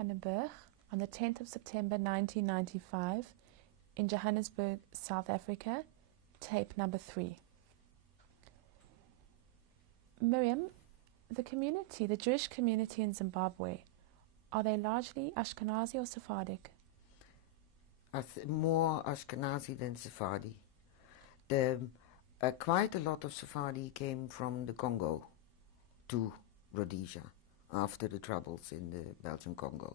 van den Bergh on the 10th of September 1995 in Johannesburg, South Africa, tape number 3. Mirjam, the Jewish community in Zimbabwe, are they largely Ashkenazi or Sephardic? More Ashkenazi than Sephardi. Quite a lot of Sephardi came from the Congo to Rhodesia after the troubles in the Belgian Congo.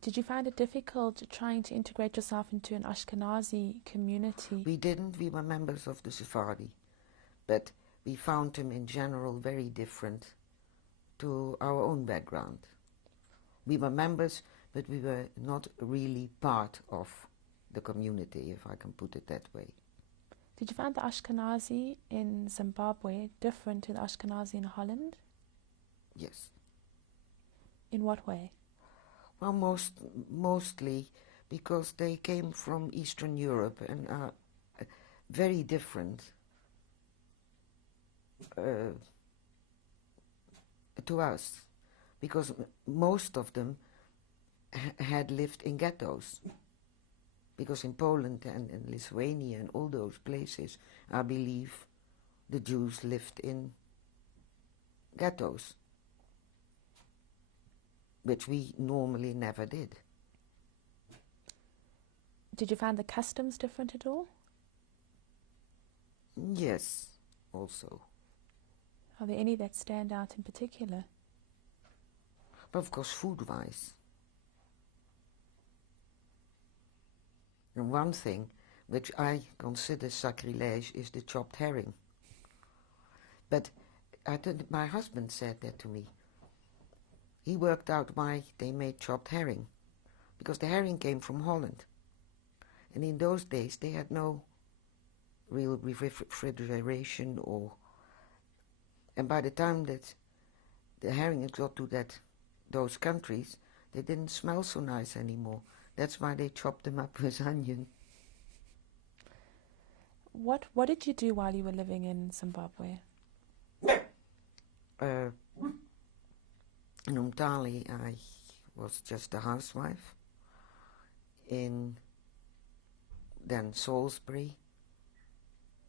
Did you find it difficult trying to integrate yourself into an Ashkenazi community? We didn't. We were members of the Sephardi, but we found them in general very different to our own background. We were members, but we were not really part of the community, if I can put it that way. Did you find the Ashkenazi in Zimbabwe different to the Ashkenazi in Holland? Yes. In what way? Well, mostly because they came from Eastern Europe and are very different to us, because most of them had lived in ghettos. Because in Poland and Lithuania and all those places, I believe the Jews lived in ghettos, which we normally never did. Did you find the customs different at all? Yes, also. Are there any that stand out in particular? But of course, food-wise. And one thing which I consider sacrilege is the chopped herring. But my husband said that to me. He worked out why they made chopped herring, because the herring came from Holland. And in those days they had no real refrigeration and by the time that the herring had got to those countries, they didn't smell so nice anymore. That's why they chopped them up with onion. What did you do while you were living in Zimbabwe? In Umtali, I was just a housewife. In then Salisbury,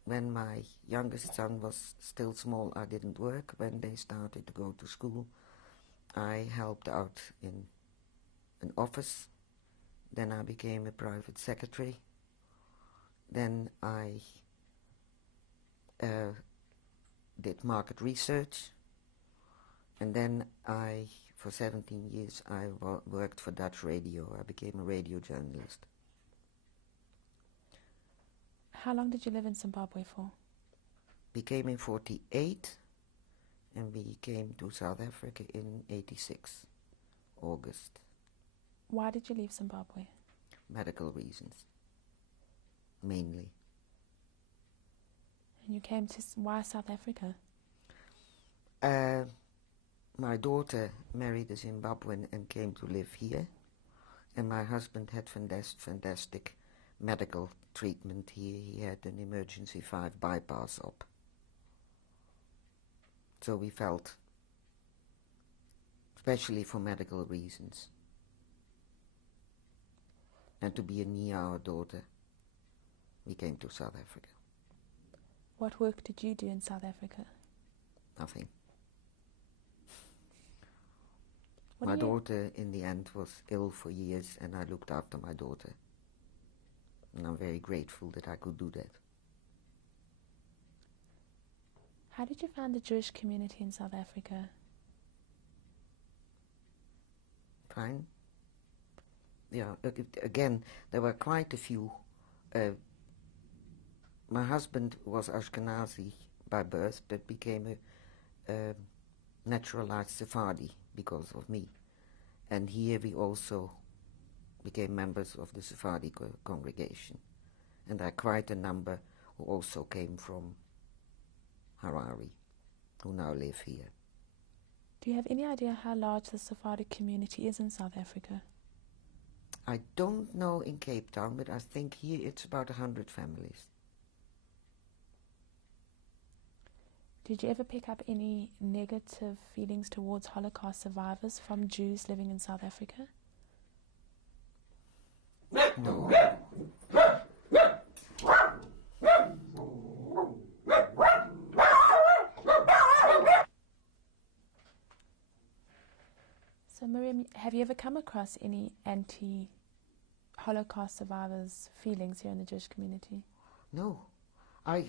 when my youngest son was still small, I didn't work. When they started to go to school, I helped out in an office. Then I became a private secretary. Then I did market research. And then for 17 years, I worked for Dutch radio. I became a radio journalist. How long did you live in Zimbabwe for? We came in 48, and we came to South Africa in 86, August. Why did you leave Zimbabwe? Medical reasons, mainly. And you came to, why South Africa? My daughter married a Zimbabwean and came to live here, and my husband had fantastic medical treatment here. He had an emergency 5 bypass op. So we felt, especially for medical reasons, and to be near our daughter, we came to South Africa. What work did you do in South Africa? Nothing. My daughter, in the end, was ill for years, and I looked after my daughter. And I'm very grateful that I could do that. How did you find the Jewish community in South Africa? Fine. Yeah, again, there were quite a few. My husband was Ashkenazi by birth, but became a naturalized Sephardi because of me. And here we also became members of the Sephardi congregation. And there are quite a number who also came from Harare, who now live here. Do you have any idea how large the Sephardic community is in South Africa? I don't know in Cape Town, but I think here it's about 100 families. Did you ever pick up any negative feelings towards Holocaust survivors from Jews living in South Africa? No. So Mirjam, have you ever come across any anti-Holocaust survivors' feelings here in the Jewish community? No. I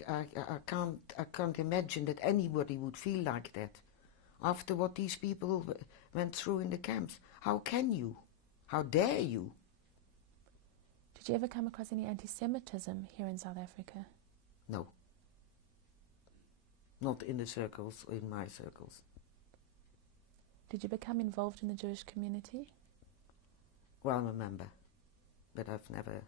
can't imagine that anybody would feel like that. After what these people went through in the camps. How can you? How dare you? Did you ever come across any anti-Semitism here in South Africa? No. Not in the circles, in my circles. Did you become involved in the Jewish community? Well, I'm a member, but I've never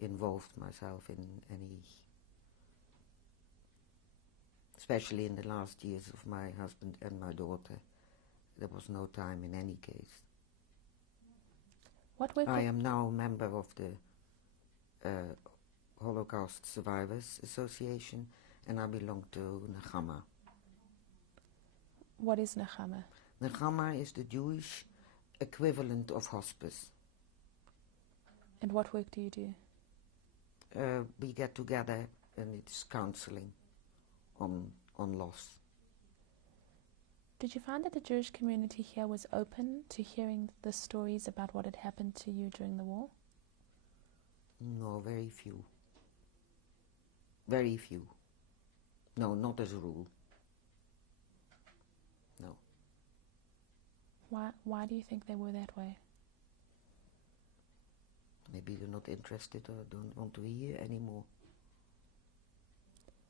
involved myself in any, especially in the last years of my husband and my daughter. There was no time in any case. I am now a member of the Holocaust Survivors Association, and I belong to Nechama. What is Nechama? Nechama is the Jewish equivalent of hospice. And what work do you do? We get together and it's counseling on loss. Did you find that the Jewish community here was open to hearing the stories about what had happened to you during the war? No, very few. Very few. No, not as a rule. No. Why do you think they were that way? Maybe they're not interested or don't want to hear anymore.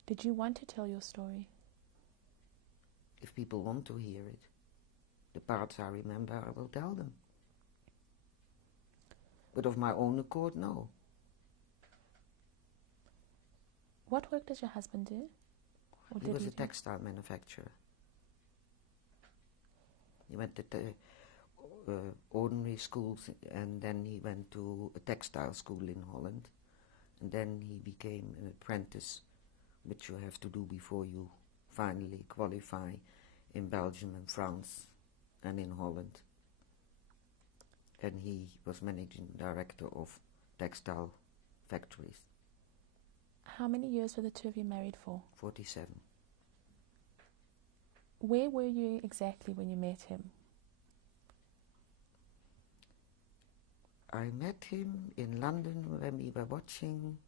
Did you want to tell your story? If people want to hear it, the parts I remember, I will tell them. But of my own accord, no. What work does your husband do? He was a textile manufacturer. He went to ordinary schools and then he went to a textile school in Holland. And then he became an apprentice, which you have to do before you finally qualify in Belgium and France and in Holland. And he was managing director of textile factories. How many years were the two of you married for? 47. Where were you exactly when you met him? I met him in London when we were watching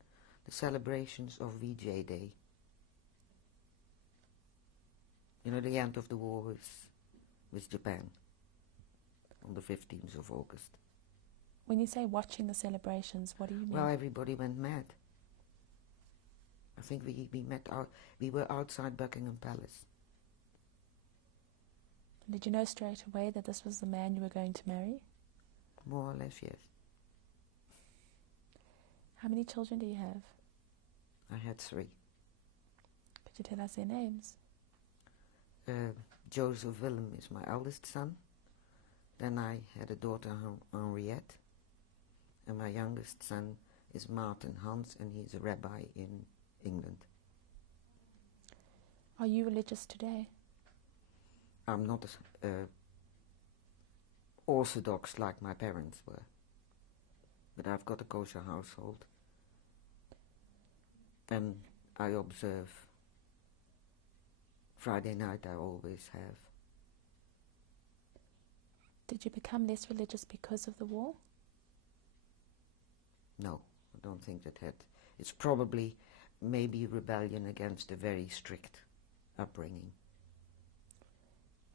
the celebrations of VJ Day. You know, the end of the war with Japan on the 15th of August. When you say watching the celebrations, what do you mean? Well, everybody went mad. I think we were outside Buckingham Palace. Did you know straight away that this was the man you were going to marry? More or less, yes. How many children do you have? I had 3. Could you tell us their names? Joseph Willem is my eldest son. Then I had a daughter, Henriette. And my youngest son is Martin Hans, and he's a rabbi in England. Are you religious today? I'm not orthodox like my parents were. But I've got a kosher household. And I observe. Friday night I always have. Did you become less religious because of the war? No, I don't think that had. It's probably maybe rebellion against a very strict upbringing.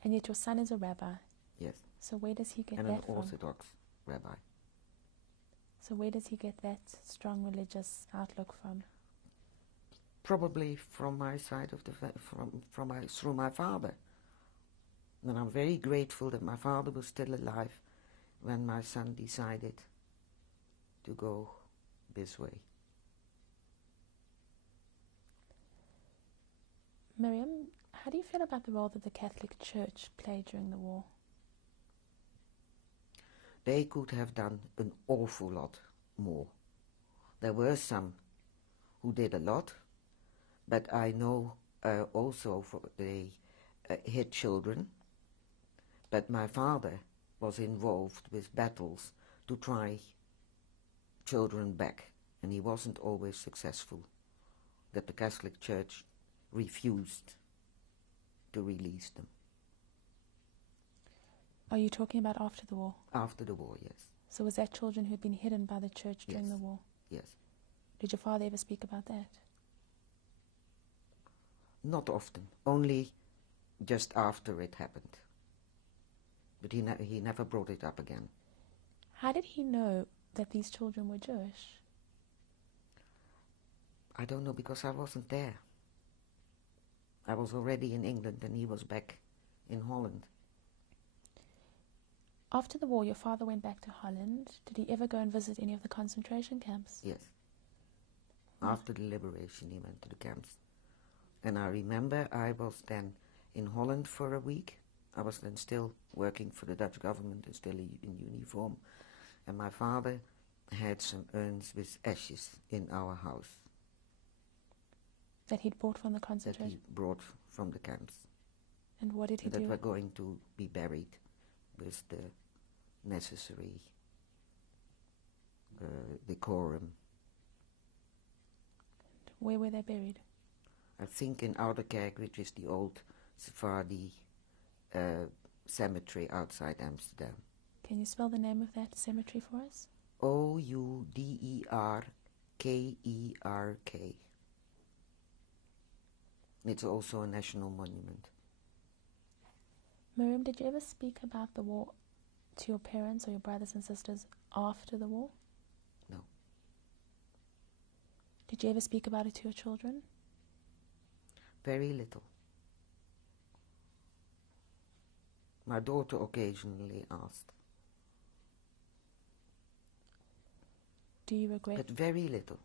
And yet your son is a rabbi. Yes. So where does he get and that an Orthodox rabbi. So where does he get that strong religious outlook from? Probably from my side of the through my father. And I'm very grateful that my father was still alive when my son decided to go this way. Mirjam, how do you feel about the role that the Catholic Church played during the war? They could have done an awful lot more. There were some who did a lot, But I know also they hid children, but my father was involved with battles to try children back, and he wasn't always successful, that the Catholic Church refused to release them. Are you talking about after the war? After the war, yes. So was that children who had been hidden by the church during the war? Yes. Did your father ever speak about that? Not often, only just after it happened. But he never brought it up again. How did he know that these children were Jewish? I don't know, because I wasn't there. I was already in England and he was back in Holland. After the war, your father went back to Holland. Did he ever go and visit any of the concentration camps? Yes. After the liberation, he went to the camps. And I remember I was then in Holland for a week. I was then still working for the Dutch government and still in uniform. And my father had some urns with ashes in our house. That he'd brought from the concentration? That he brought from the camps. And what did he do? That were going to be buried with the necessary decorum. Where were they buried? I think in Ouderkerk, which is the old Sephardi cemetery outside Amsterdam. Can you spell the name of that cemetery for us? Ouderkerk. It's also a national monument. Mirjam, did you ever speak about the war to your parents or your brothers and sisters after the war? No. Did you ever speak about it to your children? Very little. My daughter occasionally asked. Do you regret? But very little.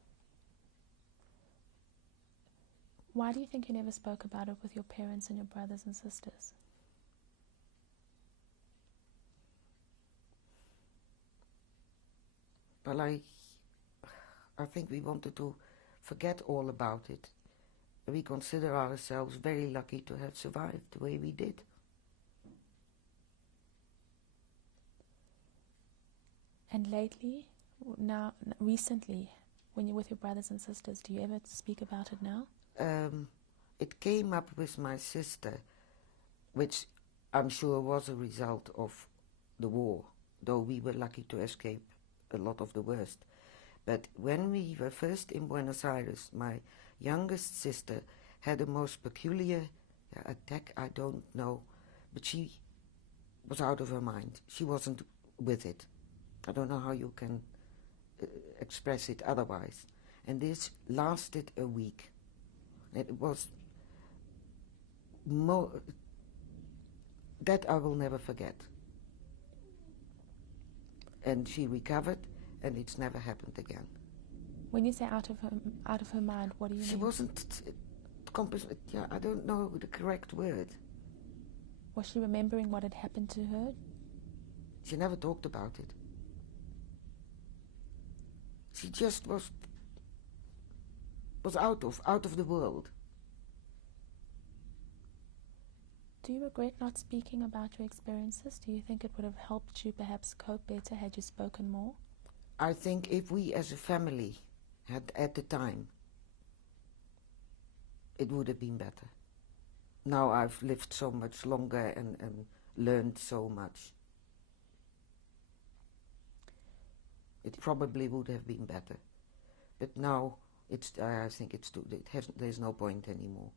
Why do you think you never spoke about it with your parents and your brothers and sisters? Well, I think we wanted to forget all about it. We consider ourselves very lucky to have survived the way we did. And lately, recently, when you're with your brothers and sisters, do you ever speak about it now? It came up with my sister, which I'm sure was a result of the war, though we were lucky to escape a lot of the worst. But when we were first in Buenos Aires, my youngest sister had a most peculiar attack, I don't know, but she was out of her mind. She wasn't with it. I don't know how you can express it otherwise. And this lasted a week. It was that I will never forget. And she recovered, and it's never happened again. When you say out of her mind, what do you mean? She wasn't I don't know the correct word. Was she remembering what had happened to her? She never talked about it. She just was out of the world. Do you regret not speaking about your experiences? Do you think it would have helped you perhaps cope better had you spoken more? I think if we as a family had at the time, it would have been better. Now I've lived so much longer and learned so much. It probably would have been better. But now I think there's no point anymore.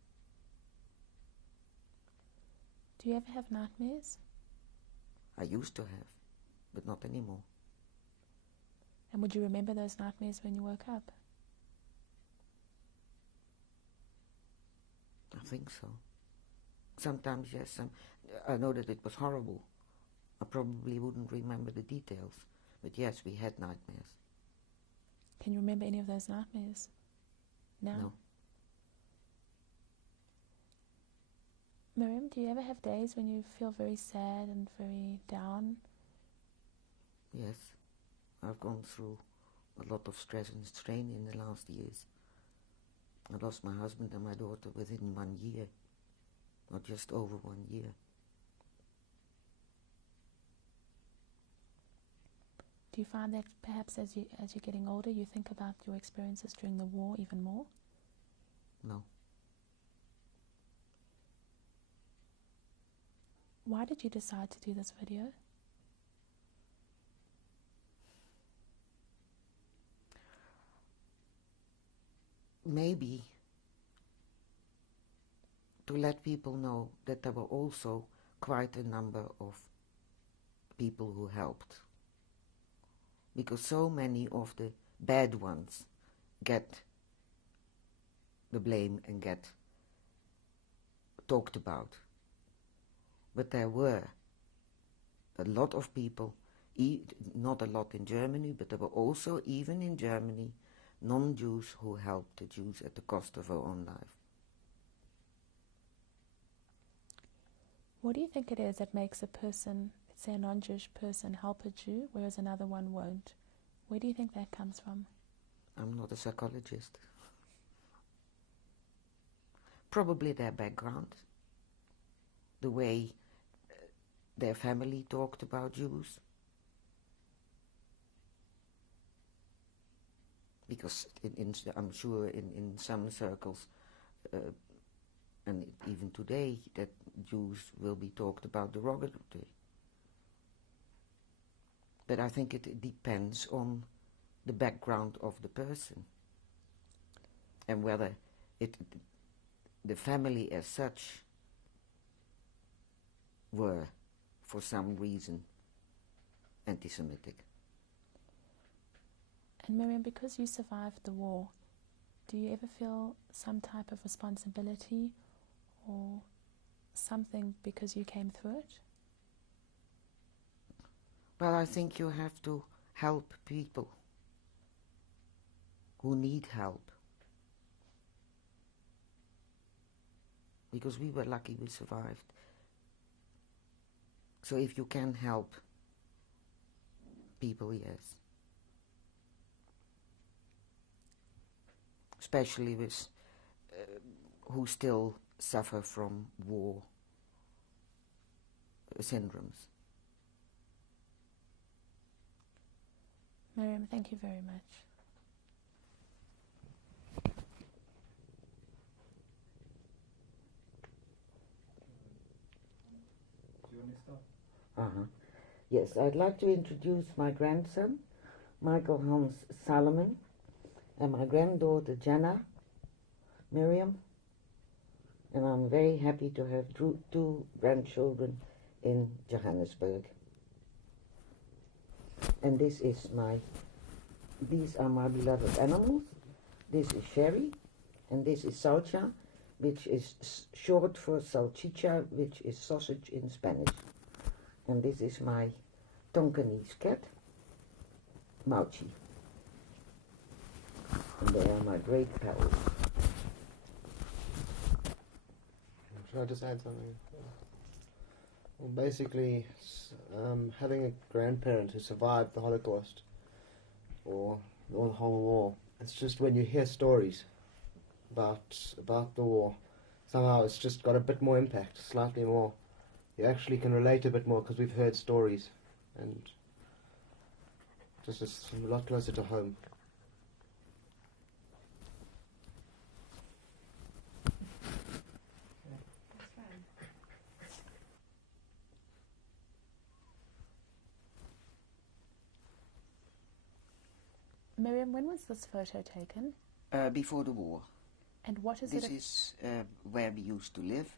Do you ever have nightmares? I used to have, but not anymore. And would you remember those nightmares when you woke up? I think so. Sometimes, yes. I know that it was horrible. I probably wouldn't remember the details. But yes, we had nightmares. Can you remember any of those nightmares now? No. Mirjam, do you ever have days when you feel very sad and very down? Yes. I've gone through a lot of stress and strain in the last years. I lost my husband and my daughter within 1 year, or just over 1 year. Do you find that perhaps as you're getting older, you think about your experiences during the war even more? No. Why did you decide to do this video? Maybe to let people know that there were also quite a number of people who helped. Because so many of the bad ones get the blame and get talked about. But there were a lot of people, not a lot in Germany, but there were also, even in Germany, non-Jews who helped the Jews at the cost of their own life. What do you think it is that makes a person, let's say a non-Jewish person, help a Jew, whereas another one won't? Where do you think that comes from? I'm not a psychologist. Probably their background, the way their family talked about Jews. Because I'm sure in some circles, and even today, that Jews will be talked about derogatively. But I think it depends on the background of the person and whether the family as such were, for some reason, anti-Semitic. And Mirjam, because you survived the war, do you ever feel some type of responsibility or something because you came through it? Well, I think you have to help people who need help. Because we were lucky we survived. So if you can help people, yes. Especially with who still suffer from war syndromes. Mirjam, thank you very much. Do you want to start? Uh-huh. Yes, I'd like to introduce my grandson, Michael Hans Salomon, and my granddaughter, Jenna, Mirjam, and I'm very happy to have two grandchildren in Johannesburg. And these are my beloved animals. This is Sherry, and this is Salcha, which is short for salchicha, which is sausage in Spanish. And this is my Tonkinese cat, Mauchi. And they are my great pals. Should I just add something? Well, basically, having a grandparent who survived the Holocaust or the whole war, it's just when you hear stories about the war, somehow it's just got a bit more impact, slightly more. You actually can relate a bit more because we've heard stories, and just it's a lot closer to home. Mirjam, when was this photo taken? Before the war. And what is This it? is where we used to live,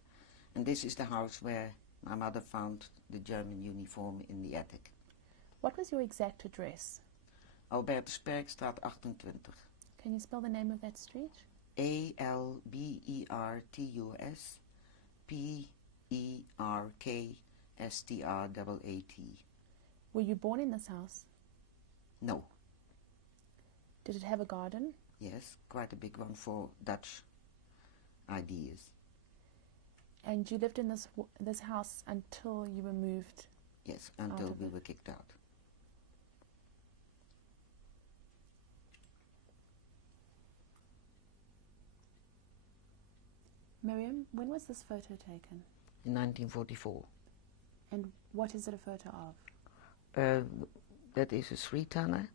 and this is the house where my mother found the German uniform in the attic. What was your exact address? Albertusperkstraat 28. Can you spell the name of that street? ALBERTUSPERKSTRAAT. Were you born in this house? No. Did it have a garden? Yes, quite a big one for Dutch ideas. And you lived in this house until you were moved? Yes, until we were kicked out. Mirjam, when was this photo taken? In 1944. And what is it a photo of? That is a 3-tonner,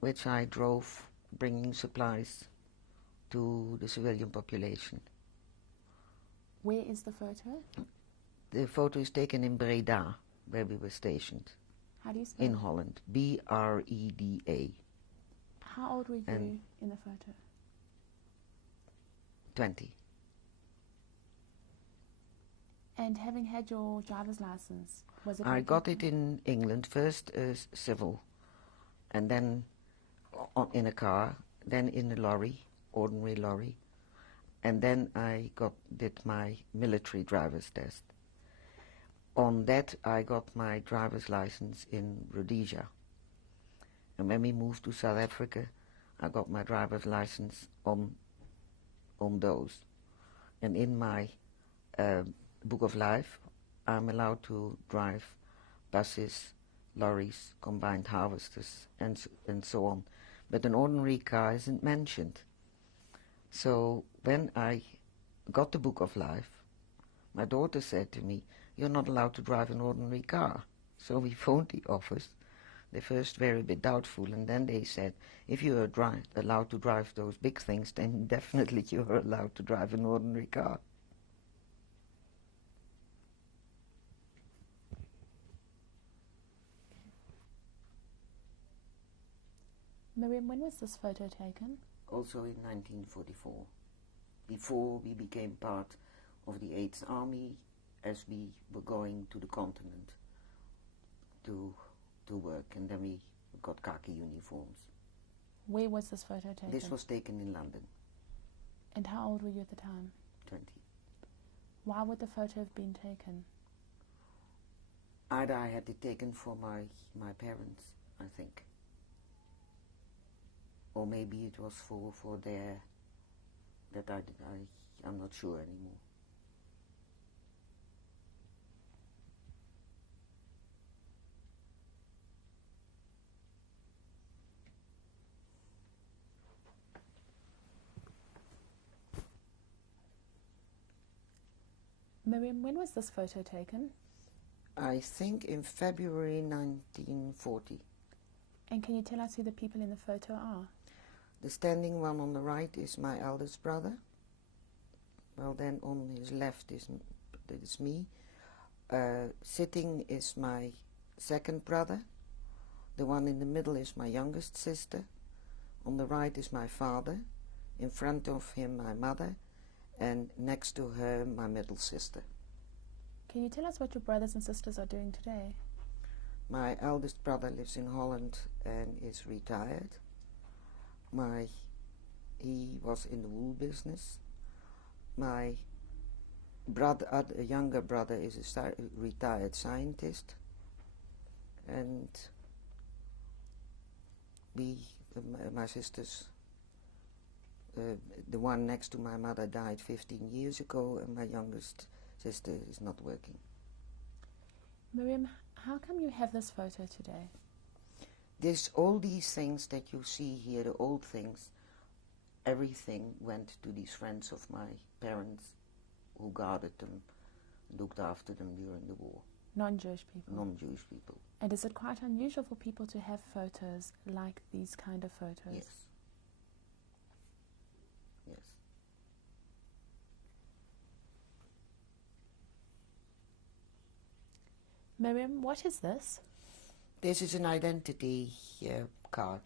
which I drove bringing supplies to the civilian population. Where is the photo? The photo is taken in Breda, where we were stationed. How do you spell In it? Holland. Breda. How old were you And- in the photo? 20. And having had your driver's license, was it? I making- got it in England, first as civil, and then in a car, then in a lorry, ordinary lorry, and then I did my military driver's test. On that I got my driver's license in Rhodesia. And when we moved to South Africa, I got my driver's license on those. And in my book of life, I'm allowed to drive buses, lorries, combined harvesters, and so on. But an ordinary car isn't mentioned. So when I got the book of life, my daughter said to me, "You're not allowed to drive an ordinary car." So we phoned the office. They first were a bit doubtful, and then they said, "If you are allowed to drive those big things, then definitely you are allowed to drive an ordinary car." Mirjam, when was this photo taken? Also in 1944, before we became part of the 8th Army, as we were going to the continent to work, and then we got khaki uniforms. Where was this photo taken? This was taken in London, And how old were you at the time? 20. Why would the photo have been taken? Either I had it taken for my parents, I think. Or maybe it was for their, that I'm not sure anymore. Mirjam, when was this photo taken? I think in February 1940. And can you tell us who the people in the photo are? The standing one on the right is my eldest brother. Well, then on his left is me. Sitting is my second brother. The one in the middle is my youngest sister. On the right is my father. In front of him my mother. And next to her my middle sister. Can you tell us what your brothers and sisters are doing today? My eldest brother lives in Holland and is retired. He was in the wool business. My younger brother is a retired scientist, and my sisters, the one next to my mother died 15 years ago, and my youngest sister is not working. Mirjam, how come you have this photo today? All these things that you see here, the old things, everything went to these friends of my parents who guarded them, looked after them during the war. Non-Jewish people? Non-Jewish people. And is it quite unusual for people to have photos like these kind of photos? Yes. Yes. Mirjam, what is this? This is an identity card,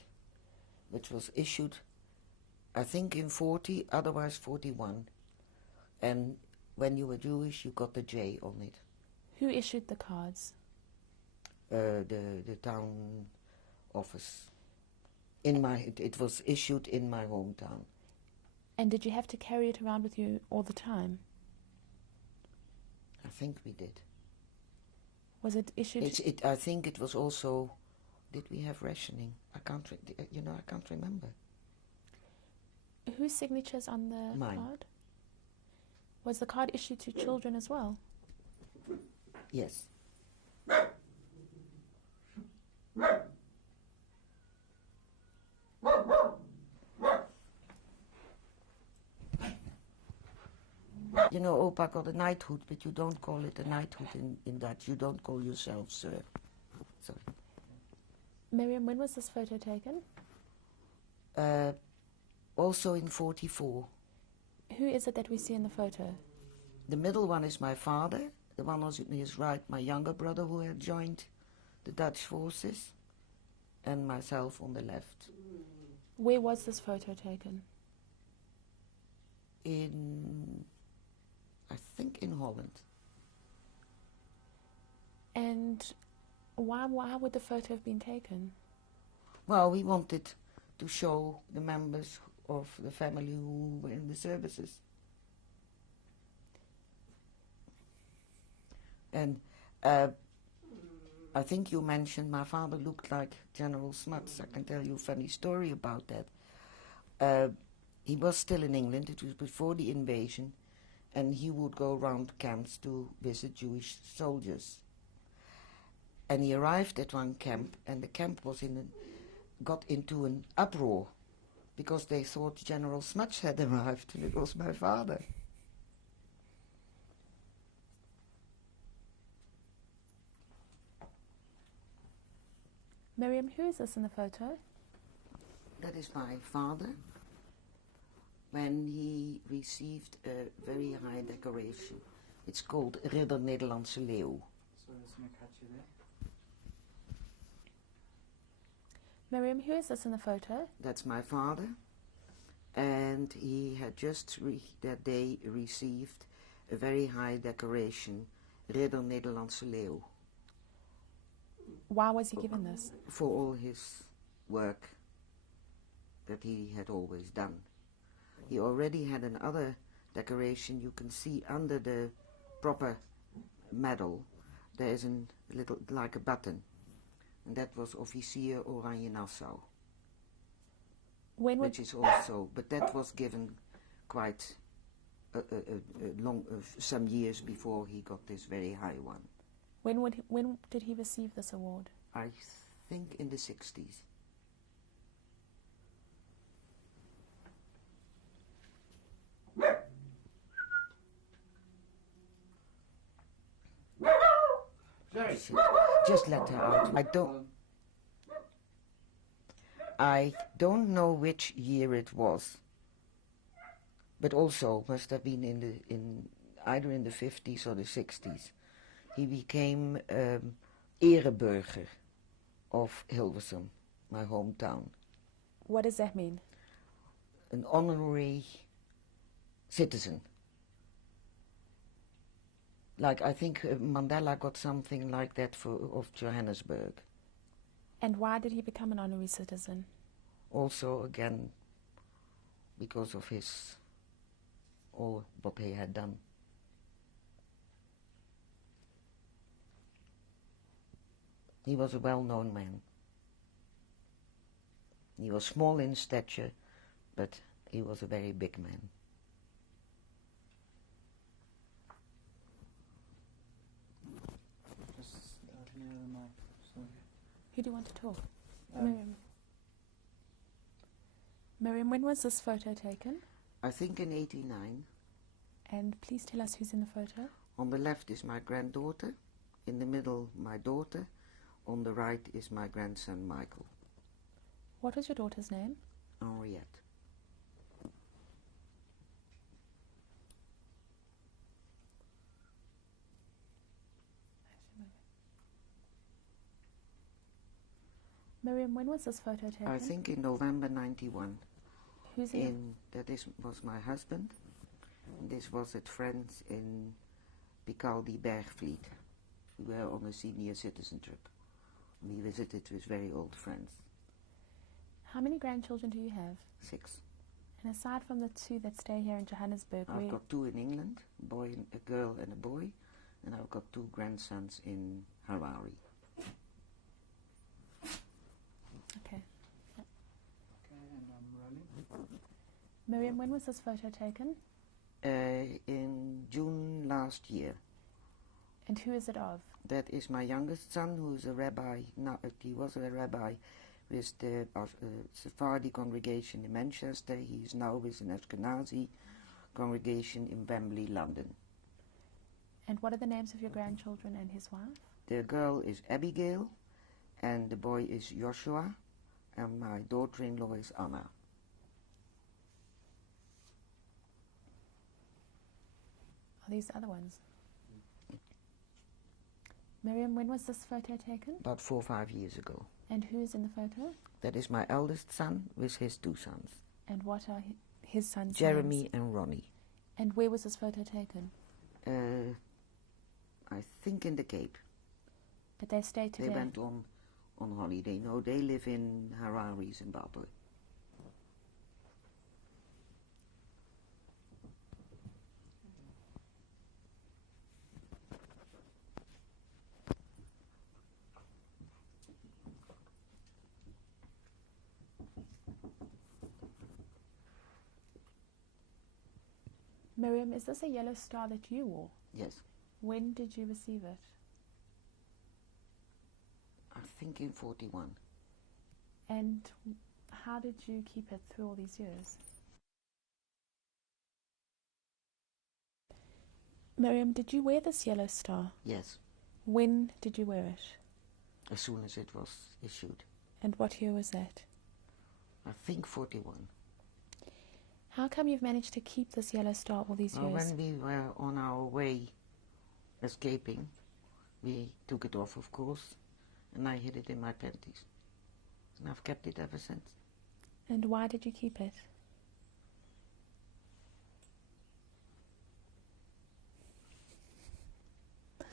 which was issued, I think, in 40, otherwise 41. And when you were Jewish, you got the J on it. Who issued the cards? The town office. It was issued in my hometown. And did you have to carry it around with you all the time? I think we did. Was it issued? I think it was also. Did we have rationing? I can't remember. Whose signature's on the Mine. card? Was the card issued to children as well? Yes. You know, Opa got a knighthood, but you don't call it a knighthood in Dutch. You don't call yourself sir. Sorry. Mirjam, when was this photo taken? Also in 44. Who is it that we see in the photo? The middle one is my father. The one on his right, my younger brother who had joined the Dutch forces. And myself on the left. Where was this photo taken? I think in Holland. And why would the photo have been taken? Well, we wanted to show the members of the family who were in the services. And I think you mentioned my father looked like General Smuts. I can tell you a funny story about that. He was still in England. It was before the invasion. And he would go around camps to visit Jewish soldiers. And he arrived at one camp, and the camp was got into an uproar because they thought General Smuts had arrived, and it was my father. Mirjam, who is this in the photo? That is my father when he received a very high decoration. It's called Ridder Nederlandse Leeuw. Mirjam, who is this in the photo? That's my father, and he had just that day received a very high decoration, Ridder Nederlandse Leeuw. Why was he given this? For all his work that he had always done. He already had another decoration. You can see under the proper medal there is a little, like a button, and that was Officier Oranje Nassau. Which is also, but that was given quite a long, some years before he got this very high one. When did he receive this award? I think in the 60s. Just let her out. I don't know which year it was, but also must have been in either in the 50s or the 60s. He became Bergh of Hilversum, my hometown. What does that mean? An honorary citizen. Like, I think Mandela got something like that of Johannesburg. And why did he become an honorary citizen? Also, again, because of all what he had done. He was a well-known man. He was small in stature, but he was a very big man. Who do you want to talk? Mirjam. Mirjam, when was this photo taken? I think in 89. And please tell us who's in the photo. On the left is my granddaughter. In the middle, my daughter. On the right is my grandson, Michael. What was your daughter's name? Henriette. Mirjam, when was this photo taken? I think in November 91. Who's in? Was my husband. And this was at friends in Picardie Bergh. We were on a senior citizen trip. We visited with very old friends. How many grandchildren do you have? 6. And aside from the 2 that stay here in Johannesburg, I've got 2 in England, a girl and a boy, and I've got 2 grandsons in Harare. Okay. Okay, and I'm rolling. Mirjam, when was this photo taken? In June last year. And who is it of? That is my youngest son, who is a rabbi. Now, he was a rabbi with the Sephardi congregation in Manchester. He is now with an Ashkenazi congregation in Wembley, London. And what are the names of your grandchildren and his wife? The girl is Abigail, and the boy is Joshua, and my daughter-in-law is Anna. Are these other ones? Mirjam, when was this photo taken? About 4 or 5 years ago. And who is in the photo? That is my eldest son with his 2 sons. And what are his sons' Jeremy names? and Ronnie. And where was this photo taken? I think in the Cape. But they stayed together. They went on holiday. No, they live in Harare, Zimbabwe. Mirjam, is this a yellow star that you wore? Yes. When did you receive it? I think in 41. And how did you keep it through all these years? Mirjam, did you wear this yellow star? Yes. When did you wear it? As soon as it was issued. And what year was that? I think 41. How come you've managed to keep this yellow star all these years? When we were on our way escaping, we took it off, of course, and I hid it in my panties. And I've kept it ever since. And why did you keep it?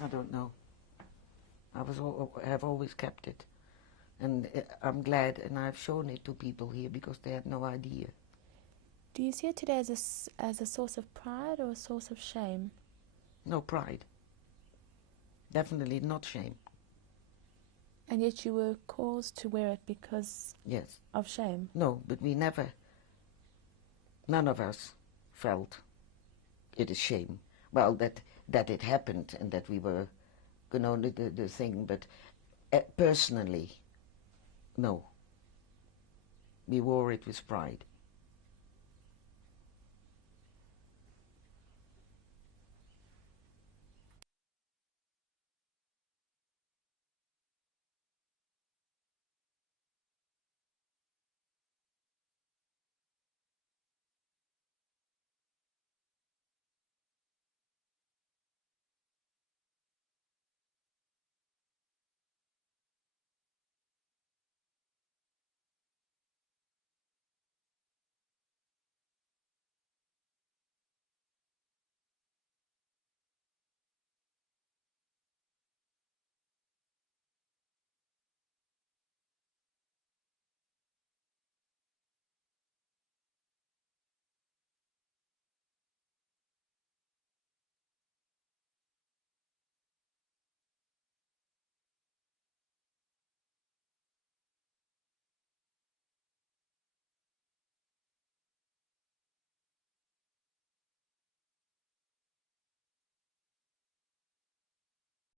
I don't know. Have always kept it. And I'm glad, and I've shown it to people here because they had no idea. Do you see it today as a source of pride or a source of shame? No pride. Definitely not shame. And yet you were caused to wear it because Yes. of shame? No, but none of us felt it is shame. Well, that it happened and that we were, the thing, but personally, no. We wore it with pride.